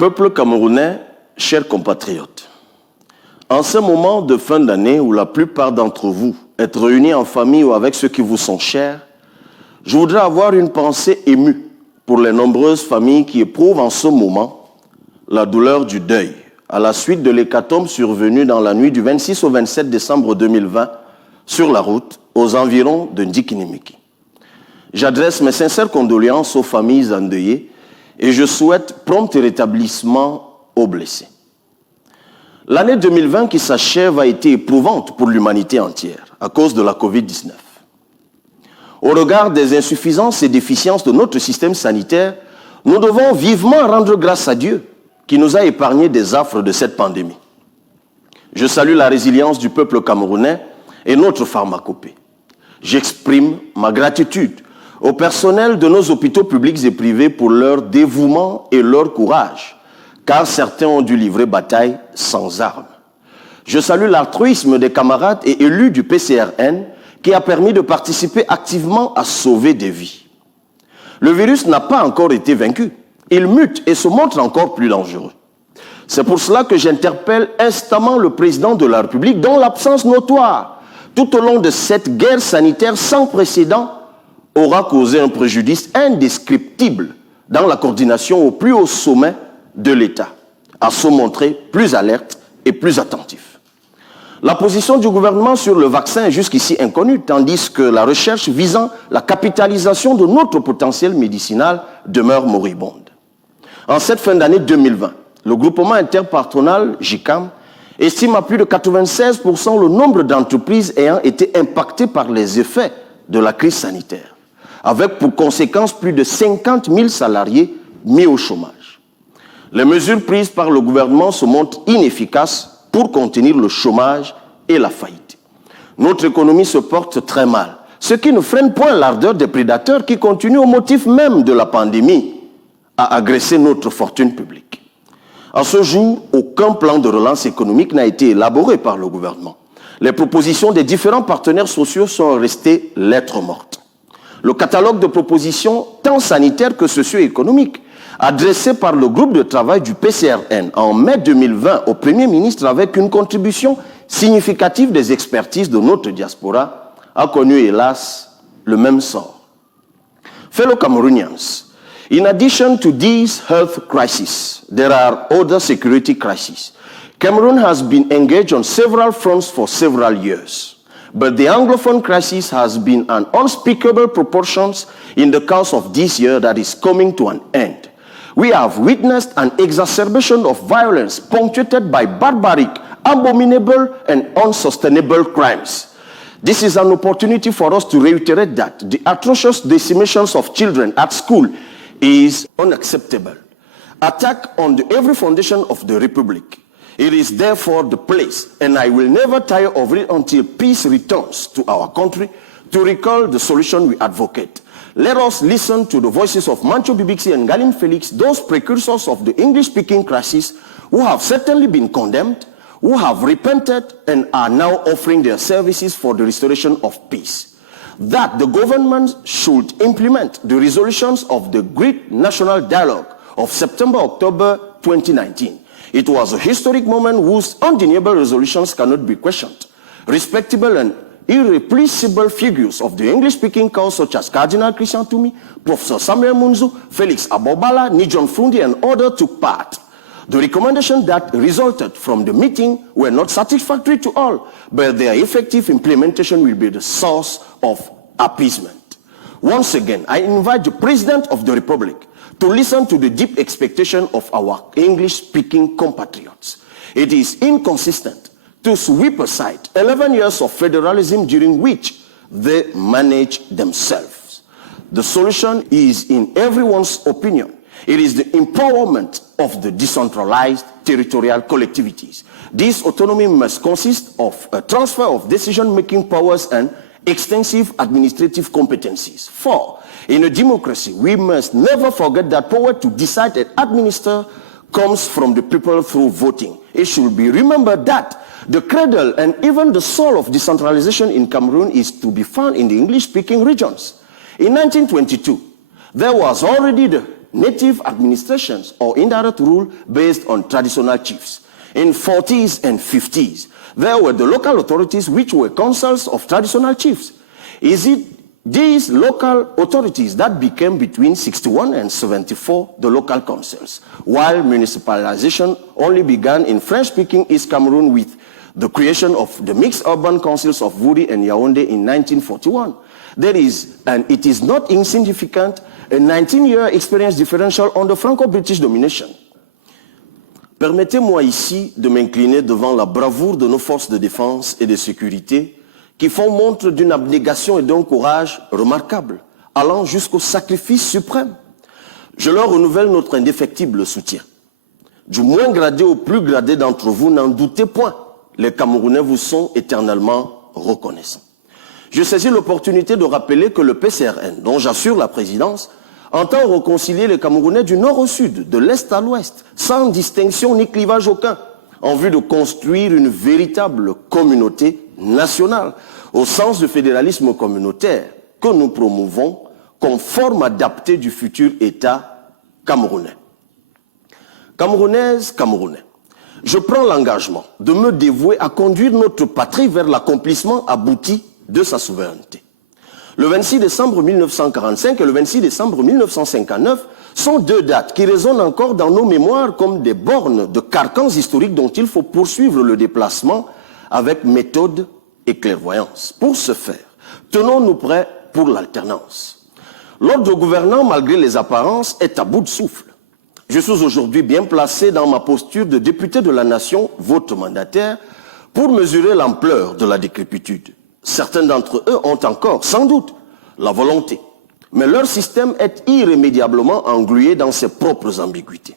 Peuple camerounais, chers compatriotes, en ce moment de fin d'année où la plupart d'entre vous êtes réunis en famille ou avec ceux qui vous sont chers, je voudrais avoir une pensée émue pour les nombreuses familles qui éprouvent en ce moment la douleur du deuil à la suite de l'hécatombe survenue dans la nuit du 26 au 27 décembre 2020 sur la route aux environs de Ndikinimiki. J'adresse mes sincères condoléances aux familles endeuillées et je souhaite prompt rétablissement aux blessés. L'année 2020 qui s'achève a été éprouvante pour l'humanité entière à cause de la Covid-19. Au regard des insuffisances et déficiences de notre système sanitaire, nous devons vivement rendre grâce à Dieu qui nous a épargné des affres de cette pandémie. Je salue la résilience du peuple camerounais et notre pharmacopée. J'exprime ma gratitude au personnel de nos hôpitaux publics et privés pour leur dévouement et leur courage, car certains ont dû livrer bataille sans armes. Je salue l'altruisme des camarades et élus du PCRN qui a permis de participer activement à sauver des vies. Le virus n'a pas encore été vaincu. Il mute et se montre encore plus dangereux. C'est pour cela que j'interpelle instamment le président de la République, dont l'absence notoire tout au long de cette guerre sanitaire sans précédent aura causé un préjudice indescriptible dans la coordination au plus haut sommet de l'État, à se montrer plus alerte et plus attentif. La position du gouvernement sur le vaccin est jusqu'ici inconnue, tandis que la recherche visant la capitalisation de notre potentiel médicinal demeure moribonde. En cette fin d'année 2020, le groupement interpatronal GICAM estime à plus de 96% le nombre d'entreprises ayant été impactées par les effets de la crise sanitaire, avec pour conséquence plus de 50 000 salariés mis au chômage. Les mesures prises par le gouvernement se montrent inefficaces pour contenir le chômage et la faillite. Notre économie se porte très mal, ce qui ne freine point l'ardeur des prédateurs qui continuent au motif même de la pandémie à agresser notre fortune publique. À ce jour, aucun plan de relance économique n'a été élaboré par le gouvernement. Les propositions des différents partenaires sociaux sont restées lettres mortes. Le catalogue de propositions, tant sanitaires que socio-économiques, adressé par le groupe de travail du PCRN en mai 2020 au Premier ministre avec une contribution significative des expertises de notre diaspora, a connu, hélas, le même sort. Fellow Cameroonians, in addition to these health crises, there are other security crises. Cameroon has been engaged on several fronts for several years. But the Anglophone crisis has been an unspeakable proportions in the course of this year that is coming to an end. We have witnessed an exacerbation of violence punctuated by barbaric, abominable, and unsustainable crimes. This is an opportunity for us to reiterate that the atrocious decimations of children at school is unacceptable. Attack on every foundation of the Republic. It is therefore the place, and I will never tire of it until peace returns to our country, to recall the solution we advocate. Let us listen to the voices of Mancho Bibixi and Galin Felix, those precursors of the English-speaking crisis, who have certainly been condemned, who have repented, and are now offering their services for the restoration of peace. That the government should implement the resolutions of the Great National Dialogue of September-October 2019. It was a historic moment whose undeniable resolutions cannot be questioned. Respectable and irreplaceable figures of the English-speaking cause such as Cardinal Christian Tumi, Professor Samuel Munzu, Felix Abobala, Nijon Fundi, and others took part. The recommendations that resulted from the meeting were not satisfactory to all, but their effective implementation will be the source of appeasement. Once again, I invite the President of the Republic to listen to the deep expectation of our English-speaking compatriots. It is inconsistent to sweep aside 11 years of federalism during which they manage themselves. The solution is, in everyone's opinion, it is the empowerment of the decentralized territorial collectivities. This autonomy must consist of a transfer of decision-making powers and extensive administrative competencies. 4. In a democracy, we must never forget that power to decide and administer comes from the people through voting. It should be remembered that the cradle and even the soul of decentralization in Cameroon is to be found in the English-speaking regions. In 1922, there was already the native administrations or indirect rule based on traditional chiefs. In 40s and 50s, there were the local authorities which were councils of traditional chiefs. Is it these local authorities that became between 61 and 74 the local councils, while municipalization only began in French-speaking East Cameroon with the creation of the mixed urban councils of Wouri and Yaoundé in 1941. There is, and it is not insignificant, a 19-year experience differential under Franco-British domination. Permettez-moi ici de m'incliner devant la bravoure de nos forces de défense et de sécurité qui font montre d'une abnégation et d'un courage remarquables, allant jusqu'au sacrifice suprême. Je leur renouvelle notre indéfectible soutien. Du moins gradé au plus gradé d'entre vous, n'en doutez point, les Camerounais vous sont éternellement reconnaissants. Je saisis l'opportunité de rappeler que le PCRN, dont j'assure la présidence, entend réconcilier les Camerounais du nord au sud, de l'est à l'ouest, sans distinction ni clivage aucun, en vue de construire une véritable communauté nationale, au sens du fédéralisme communautaire que nous promouvons comme forme adaptée du futur État camerounais. Camerounaises, Camerounais, je prends l'engagement de me dévouer à conduire notre patrie vers l'accomplissement abouti de sa souveraineté. Le 26 décembre 1945 et le 26 décembre 1959 sont deux dates qui résonnent encore dans nos mémoires comme des bornes de carcans historiques dont il faut poursuivre le déplacement avec méthode et clairvoyance. Pour ce faire, tenons-nous prêts pour l'alternance. L'ordre gouvernant, malgré les apparences, est à bout de souffle. Je suis aujourd'hui bien placé dans ma posture de député de la nation, votre mandataire, pour mesurer l'ampleur de la décrépitude. Certains d'entre eux ont encore, sans doute, la volonté. Mais leur système est irrémédiablement englué dans ses propres ambiguïtés.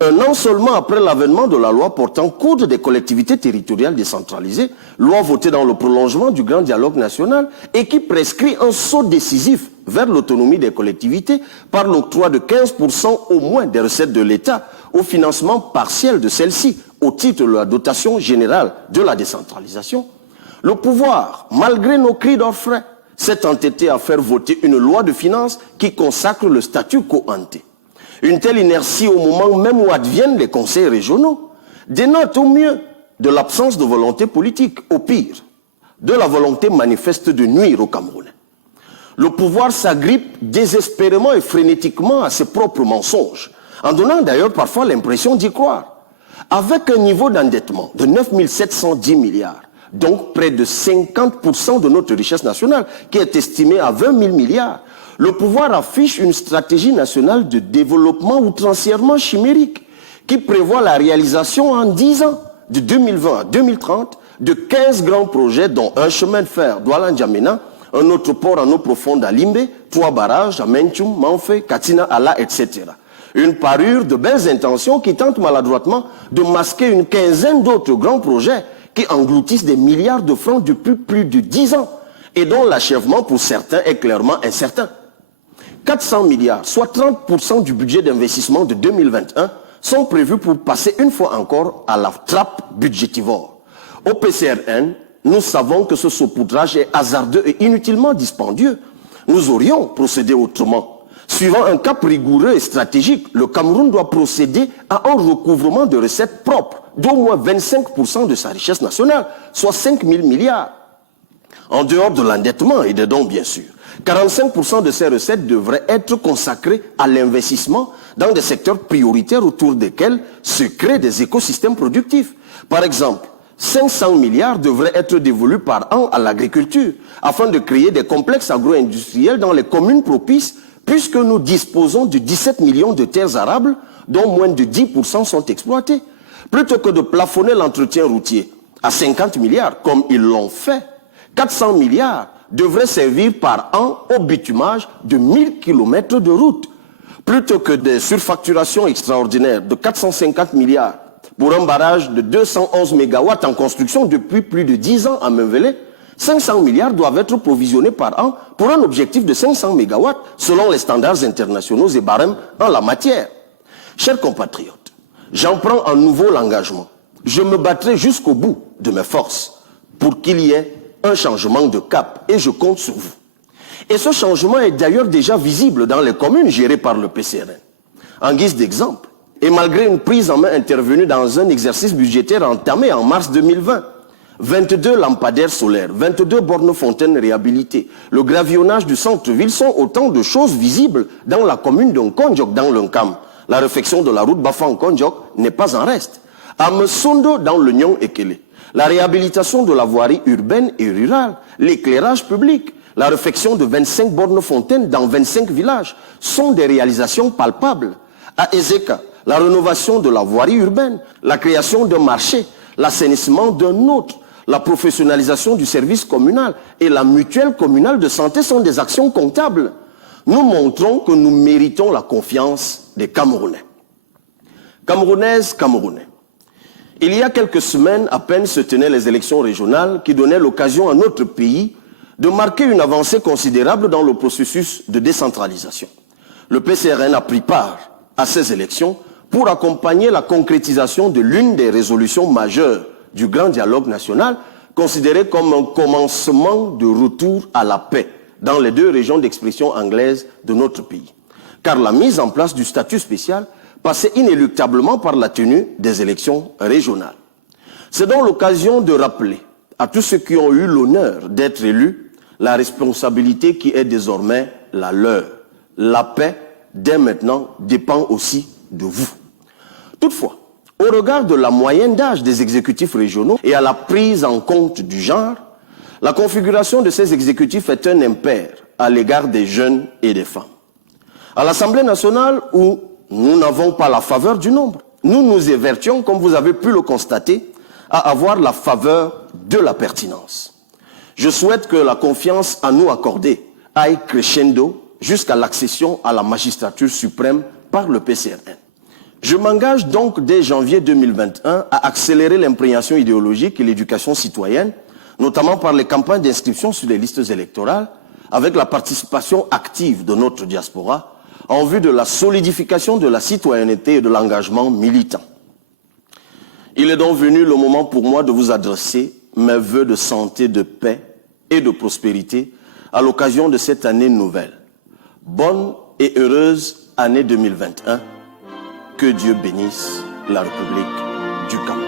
Un an seulement après l'avènement de la loi portant code des collectivités territoriales décentralisées, loi votée dans le prolongement du grand dialogue national et qui prescrit un saut décisif vers l'autonomie des collectivités par l'octroi de 15% au moins des recettes de l'État au financement partiel de celles-ci au titre de la dotation générale de la décentralisation, le pouvoir, malgré nos cris d'orfraie, s'est entêté à faire voter une loi de finances qui consacre le statut quo ante. Une telle inertie au moment même où adviennent les conseils régionaux dénote au mieux de l'absence de volonté politique, au pire, de la volonté manifeste de nuire aux Camerounais. Le pouvoir s'agrippe désespérément et frénétiquement à ses propres mensonges, en donnant d'ailleurs parfois l'impression d'y croire. Avec un niveau d'endettement de 9 710 milliards, donc près de 50% de notre richesse nationale, qui est estimée à 20 000 milliards, le pouvoir affiche une stratégie nationale de développement outrancièrement chimérique, qui prévoit la réalisation en 10 ans, de 2020 à 2030, de 15 grands projets, dont un chemin de fer Douala-N'Djamena, un autre port en eau profonde à Limbe, 3 barrages à Menchum, Manfé, Katina, Ala, etc. Une parure de belles intentions qui tentent maladroitement de masquer une quinzaine d'autres grands projets qui engloutissent des milliards de francs depuis plus de 10 ans et dont l'achèvement pour certains est clairement incertain. 400 milliards, soit 30% du budget d'investissement de 2021, sont prévus pour passer une fois encore à la trappe budgétivore. Au PCRN, nous savons que ce saupoudrage est hasardeux et inutilement dispendieux. Nous aurions procédé autrement. Suivant un cap rigoureux et stratégique, le Cameroun doit procéder à un recouvrement de recettes propres d'au moins 25% de sa richesse nationale, soit 5 000 milliards. En dehors de l'endettement et des dons, bien sûr, 45% de ces recettes devraient être consacrées à l'investissement dans des secteurs prioritaires autour desquels se créent des écosystèmes productifs. Par exemple, 500 milliards devraient être dévolus par an à l'agriculture afin de créer des complexes agro-industriels dans les communes propices, puisque nous disposons de 17 millions de terres arables dont moins de 10% sont exploitées. Plutôt que de plafonner l'entretien routier à 50 milliards, comme ils l'ont fait, 400 milliards devraient servir par an au bitumage de 1000 km de route. Plutôt que des surfacturations extraordinaires de 450 milliards pour un barrage de 211 MW en construction depuis plus de 10 ans à Menvelé, 500 milliards doivent être provisionnés par an pour un objectif de 500 MW selon les standards internationaux et barèmes en la matière. Chers compatriotes, j'en prends à nouveau l'engagement. Je me battrai jusqu'au bout de mes forces pour qu'il y ait un changement de cap et je compte sur vous. Et ce changement est d'ailleurs déjà visible dans les communes gérées par le PCRN. En guise d'exemple, et malgré une prise en main intervenue dans un exercice budgétaire entamé en mars 2020, 22 lampadaires solaires, 22 bornes fontaines réhabilitées, le gravillonnage du centre-ville sont autant de choses visibles dans la commune de Nkondiok, dans l'Unkam. La réfection de la route Bafang-Nkondiok n'est pas en reste. À Mesondo, dans le Nyon-Ekele, la réhabilitation de la voirie urbaine et rurale, l'éclairage public, la réfection de 25 bornes fontaines dans 25 villages sont des réalisations palpables. À Ezeka, la rénovation de la voirie urbaine, la création d'un marché, l'assainissement d'un autre, la professionnalisation du service communal et la mutuelle communale de santé sont des actions comptables. Nous montrons que nous méritons la confiance des Camerounais. Camerounaises, Camerounais. Il y a quelques semaines à peine se tenaient les élections régionales qui donnaient l'occasion à notre pays de marquer une avancée considérable dans le processus de décentralisation. Le PCRN a pris part à ces élections pour accompagner la concrétisation de l'une des résolutions majeures du grand dialogue national, considéré comme un commencement de retour à la paix dans les deux régions d'expression anglaise de notre pays. Car la mise en place du statut spécial passait inéluctablement par la tenue des élections régionales. C'est donc l'occasion de rappeler à tous ceux qui ont eu l'honneur d'être élus la responsabilité qui est désormais la leur. La paix, dès maintenant, dépend aussi de vous. Toutefois, au regard de la moyenne d'âge des exécutifs régionaux et à la prise en compte du genre, la configuration de ces exécutifs est un impair à l'égard des jeunes et des femmes. À l'Assemblée nationale, où nous n'avons pas la faveur du nombre, nous nous évertions, comme vous avez pu le constater, à avoir la faveur de la pertinence. Je souhaite que la confiance à nous accordée aille crescendo jusqu'à l'accession à la magistrature suprême par le PCRN. Je m'engage donc dès janvier 2021 à accélérer l'imprégnation idéologique et l'éducation citoyenne, notamment par les campagnes d'inscription sur les listes électorales, avec la participation active de notre diaspora, en vue de la solidification de la citoyenneté et de l'engagement militant. Il est donc venu le moment pour moi de vous adresser mes vœux de santé, de paix et de prospérité à l'occasion de cette année nouvelle. Bonne et heureuse année 2021. Que Dieu bénisse la République du Cameroun.